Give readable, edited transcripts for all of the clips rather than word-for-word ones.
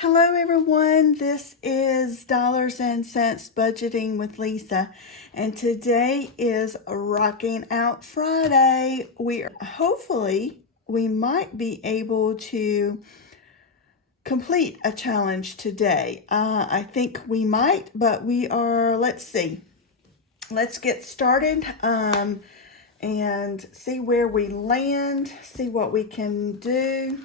Hello everyone, this is Dollars and Cents Budgeting with Lisa, and today is Rocking Out Friday. Hopefully we might be able to complete a challenge today. I think we might, but let's see. Let's get started and see where we land, see what we can do.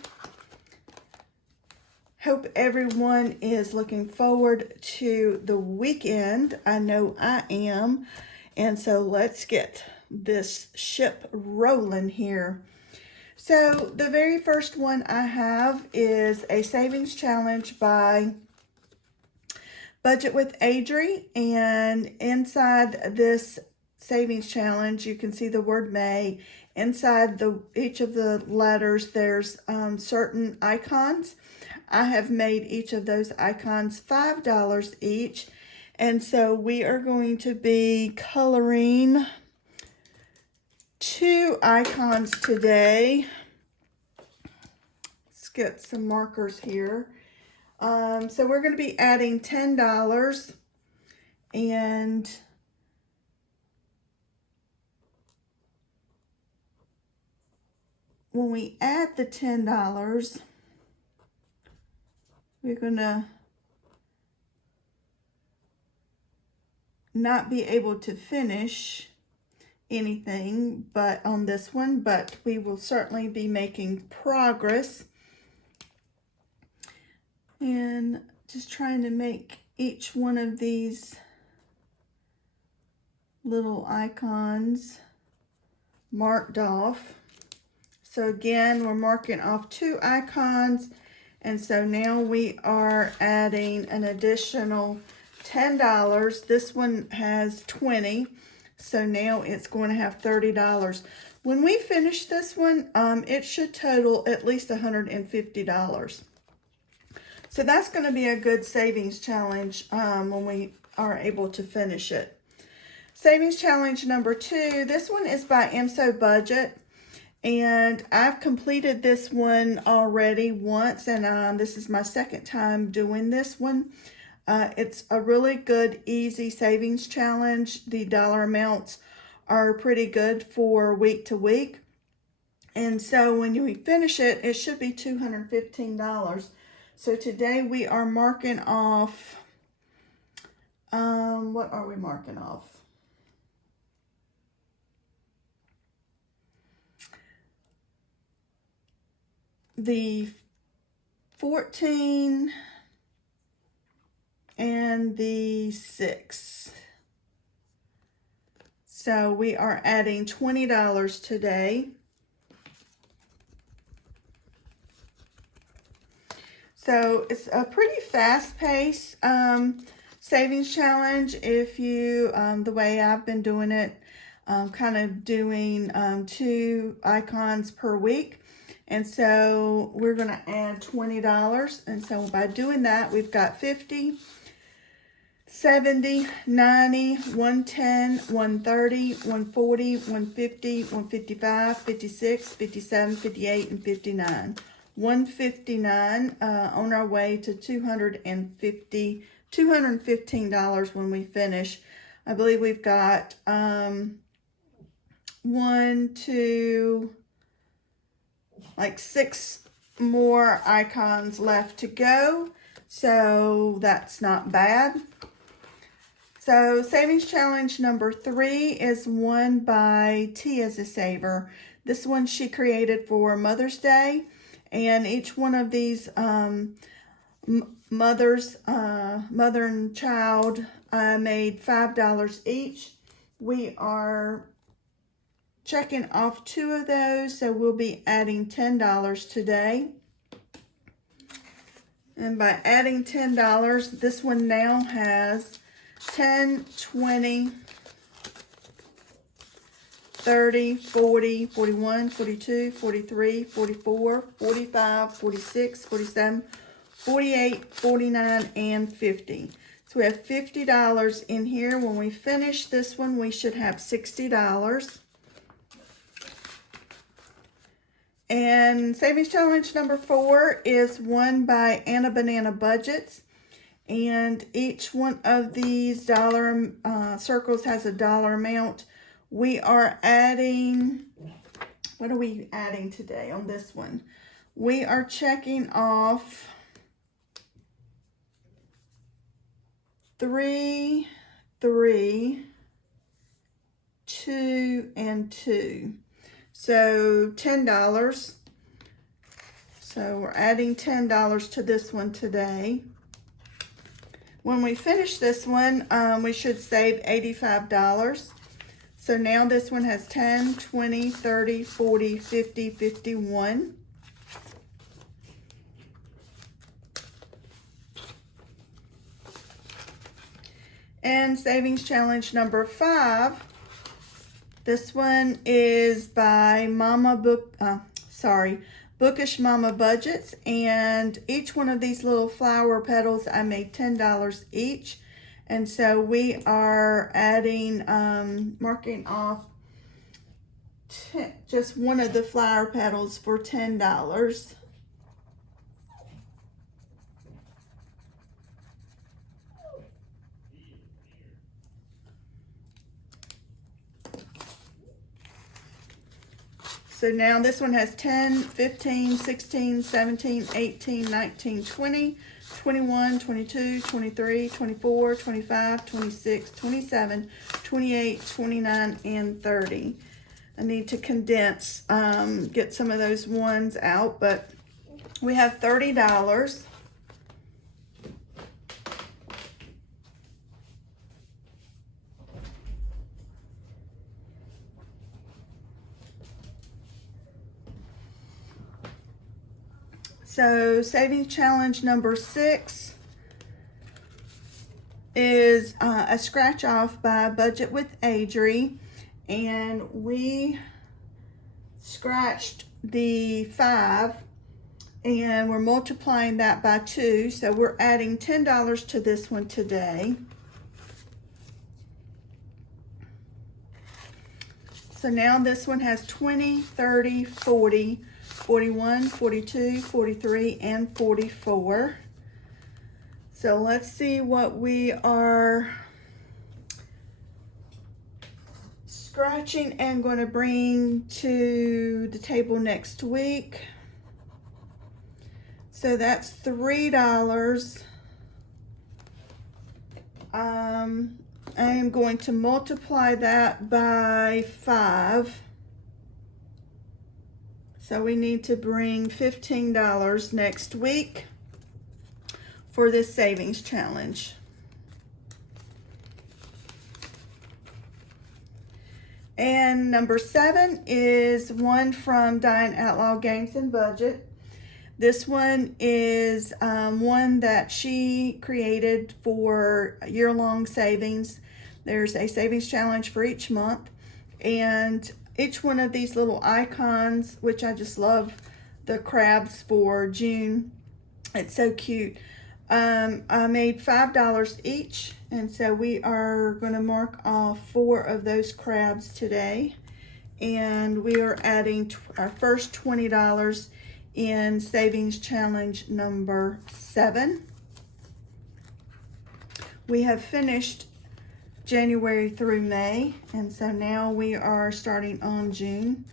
Hope everyone is looking forward to the weekend. I know I am. And so let's get this ship rolling here. So the very first one I have is a savings challenge by Budget with Adri. And inside this savings challenge, you can see the word May. Inside each of the letters, there's certain icons. I have made each of those icons $5 each. And so we are going to be coloring 2 icons today. Let's get some markers here. So we're going to be adding $10 and when we add the $10, we're going to not be able to finish anything but on this one, but we will certainly be making progress. And just trying to make each one of these little icons marked off. So again, we're marking off 2 icons. And so now we are adding an additional $10. This one has 20, so now it's going to have $30. When we finish this one, it should total at least $150. So that's going to be a good savings challenge when we are able to finish it. Savings challenge number 2, this one is by MSO Budget. And I've completed this one already once, and this is my second time doing this one. It's a really good, easy savings challenge. The dollar amounts are pretty good for week to week. And so when you finish it, it should be $215. So today we are marking off, what are we marking off? The 14 and the 6. So we are adding $20 today. So it's a pretty fast-paced savings challenge. If you, the way I've been doing it, kind of doing 2 icons per week. And so we're going to add $20. And so by doing that, we've got 50, 70, 90, 110, 130, 140, 150, 155, 56, 57, 58, and 59. 159 on our way to $215 when we finish. I believe we've got 6 more icons left to go, so that's not bad. So savings challenge number 3 is one by T as a Saver. This one she created for Mother's Day, and each one of these mother and child made $5 each. We are checking off 2 of those, so we'll be adding $10 today. And by adding $10, this one now has 10, 20, 30, 40, 41, 42, 43, 44, 45, 46, 47, 48, 49, and 50. So we have $50 in here. When we finish this one, we should have $60. And Savings Challenge number 4 is won by Anna Banana Budgets. And each one of these dollar circles has a dollar amount. We are adding, what are we adding today on this one? We are checking off 3, 3, 2, and 2. So $10. So we're adding $10 to this one today. When we finish this one, we should save $85. So now this one has 10, 20, 30, 40, 50, 51. And Savings Challenge number 5. This one is by Bookish Mama Budgets, and each one of these little flower petals I made $10 each, and so we are adding, marking off just one of the flower petals for $10. So now this one has 10, 15, 16, 17, 18, 19, 20, 21, 22, 23, 24, 25, 26, 27, 28, 29, and 30. I need to condense, get some of those ones out, but we have $30. So Savings Challenge number 6 is a scratch off by Budget with Adri, and we scratched the 5 and we're multiplying that by 2, so we're adding $10 to this one today. So now this one has 20, 30, 40, 41, 42, 43, and 44. So let's see what we are scratching and going to bring to the table next week. So that's $3. I am going to multiply that by 5. So we need to bring $15 next week for this Savings Challenge. And number 7 is one from Diane Outlaw Games and Budget. This one is one that she created for year-long savings. There's a savings challenge for each month, and each one of these little icons, which I just love the crabs for June. It's so cute. I made $5 each, and so we are going to mark off 4 of those crabs today. And we are adding our first $20 in Savings Challenge number 7. We have finished January through May, and so now we are starting on June.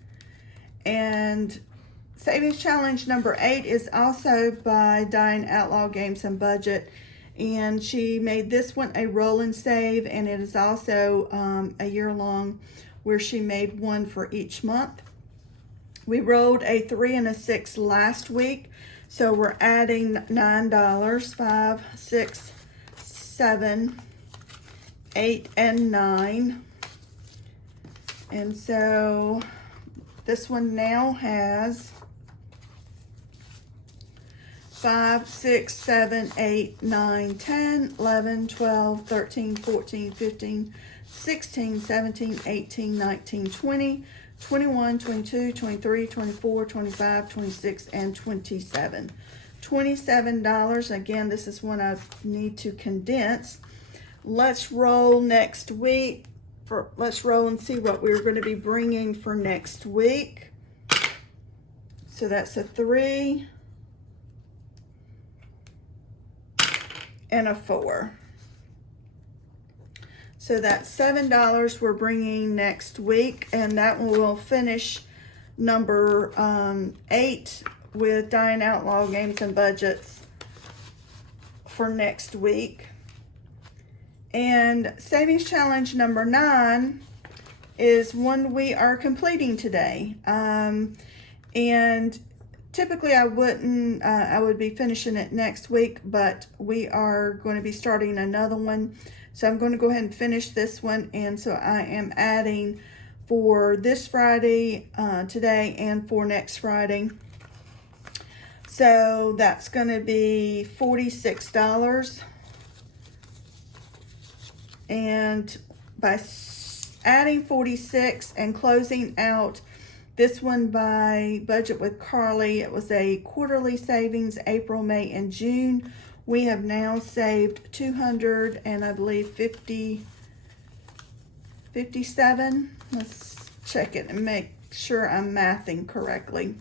And Savings Challenge number 8 is also by Diane Outlaw Games and Budget, and she made this one a roll and save, and it is also a year-long where she made one for each month. We rolled a 3 and a 6 last week, so we're adding $9, 5, 6, 7, 8, and 9. And so this one now has 5, 6, 7, 8, 9, 10, 11, 12, 13, 14, 15, 16, 17, 18, 19, 20, 21, 22, 23, 24, 25, 26, and 27. $27. Again, this is one I need to condense. Let's roll next week. Let's roll and see what we're going to be bringing for next week. So that's a 3 and a 4. So that's $7 we're bringing next week, and that will finish number 8 with Diane Outlaw Games and Budgets for next week. And Savings Challenge number 9 is one we are completing today. And typically I wouldn't, I would be finishing it next week, but we are going to be starting another one. So I'm going to go ahead and finish this one, and so I am adding for this Friday, today, and for next Friday. So that's going to be $46. And by adding 46 and closing out this one by Budget with Carly, it was a quarterly savings, April, May, and June. We have now saved 200 and I believe 57. Let's check it and make sure I'm mathing correctly.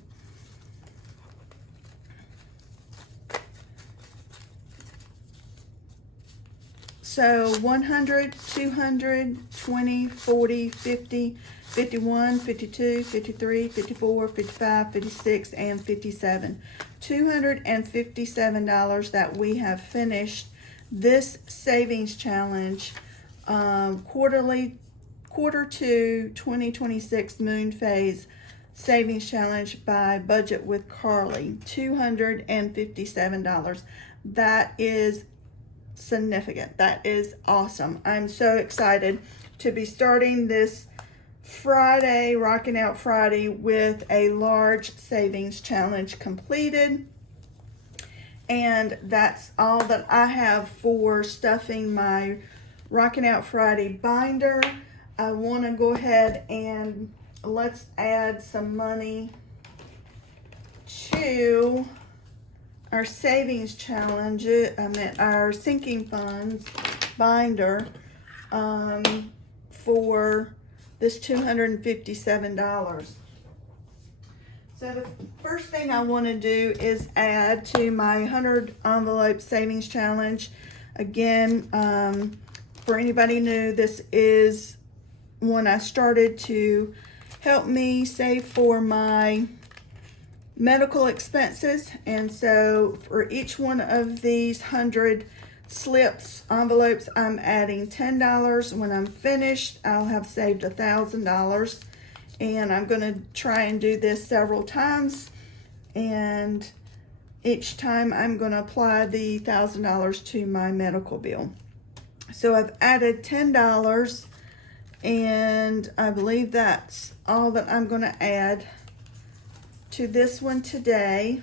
So 100, 200, 20, 40, 50, 51, 52, 53, 54, 55, 56, and 57. $257 that we have finished this savings challenge, quarter 2 2026 moon phase savings challenge by Budget with Carly. $257. That is significant. That is awesome. I'm so excited to be starting this Friday, Rocking Out Friday, with a large savings challenge completed. And that's all that I have for stuffing my Rocking Out Friday binder. I want to go ahead and let's add some money to our savings challenge, our sinking funds binder, for this $257. So the first thing I want to do is add to my 100 envelope savings challenge. Again, for anybody new, this is one I started to help me save for my medical expenses. And so for each one of these 100 slips, envelopes, I'm adding $10. When I'm finished, I'll have saved $1,000. And I'm going to try and do this several times. And each time I'm going to apply the $1,000 to my medical bill. So I've added $10, and I believe that's all that I'm going to add to this one today.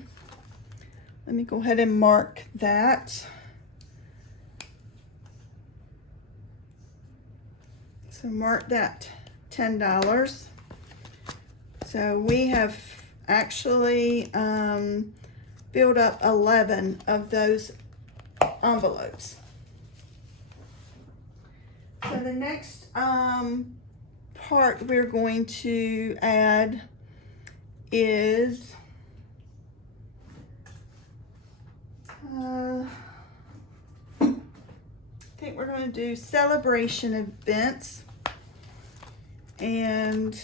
Let me go ahead and mark that. So mark that $10. So we have actually filled up 11 of those envelopes. So the next part we're going to add is I think we're going to do celebration events, and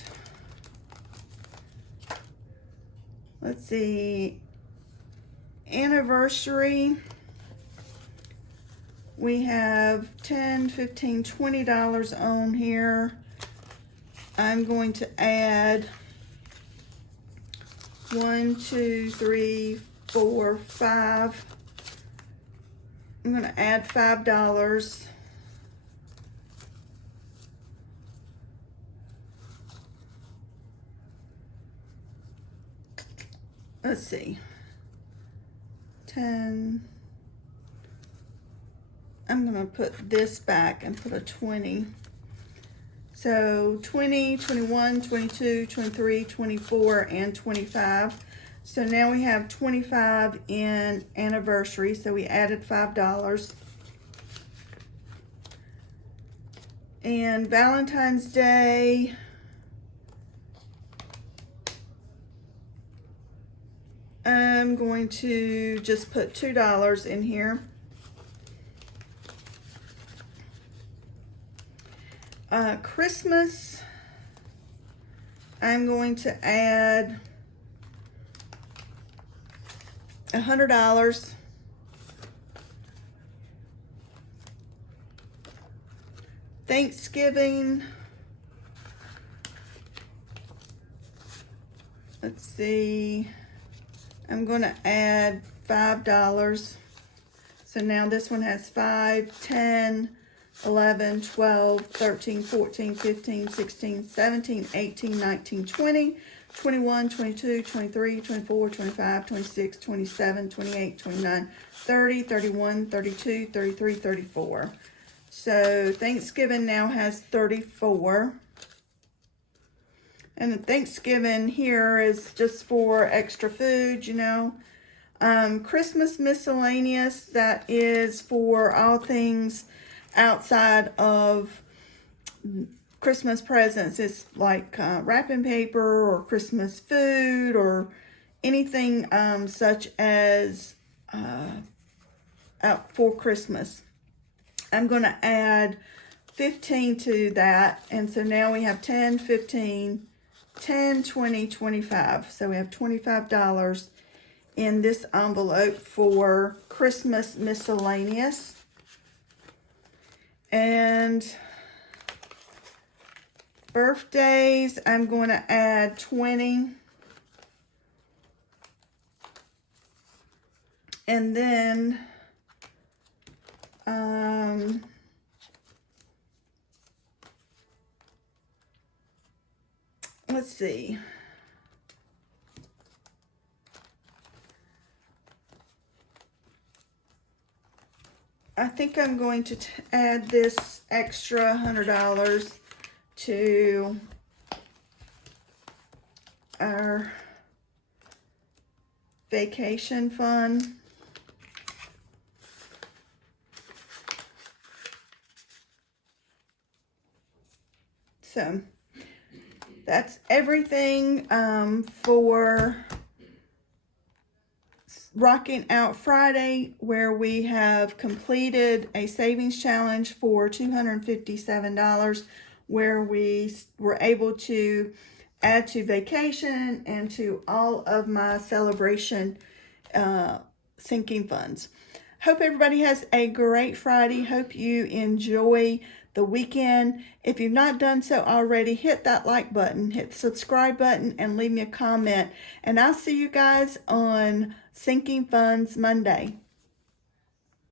let's see, anniversary. We have $10, $15, $20 on here. I'm going to add 1, 2, 3, 4, 5. I'm going to add $5. Let's see. 10. I'm going to put this back and put a 20. So 20, 21, 22, 23, 24, and 25. So now we have 25 in anniversary. So we added $5. And Valentine's Day, I'm going to just put $2 in here. Christmas, I'm going to add $100. Thanksgiving, let's see, I'm going to add $5. So now this one has 5, 10, 11, 12, 13, 14, 15, 16, 17, 18, 19, 20, 21, 22, 23, 24, 25, 26, 27, 28, 29, 30, 31, 32, 33, 34. So Thanksgiving now has 34. And the Thanksgiving here is just for extra food, you know. Christmas miscellaneous, that is for all things outside of Christmas presents. It's like wrapping paper or Christmas food or anything such as out for Christmas. I'm going to add 15 to that, and so now we have 10, 15, 10, 20, 25. So we have $25 in this envelope for Christmas miscellaneous. And birthdays, I'm going to add 20. And then let's see. I think I'm going to add this extra $100 to our vacation fund. So that's everything for Rocking Out Friday, where we have completed a savings challenge for $257, where we were able to add to vacation and to all of my celebration sinking funds. Hope everybody has a great Friday. Hope you enjoy the weekend. If you've not done so already, hit that like button, hit the subscribe button, and leave me a comment. And I'll see you guys on Sinking Funds Monday.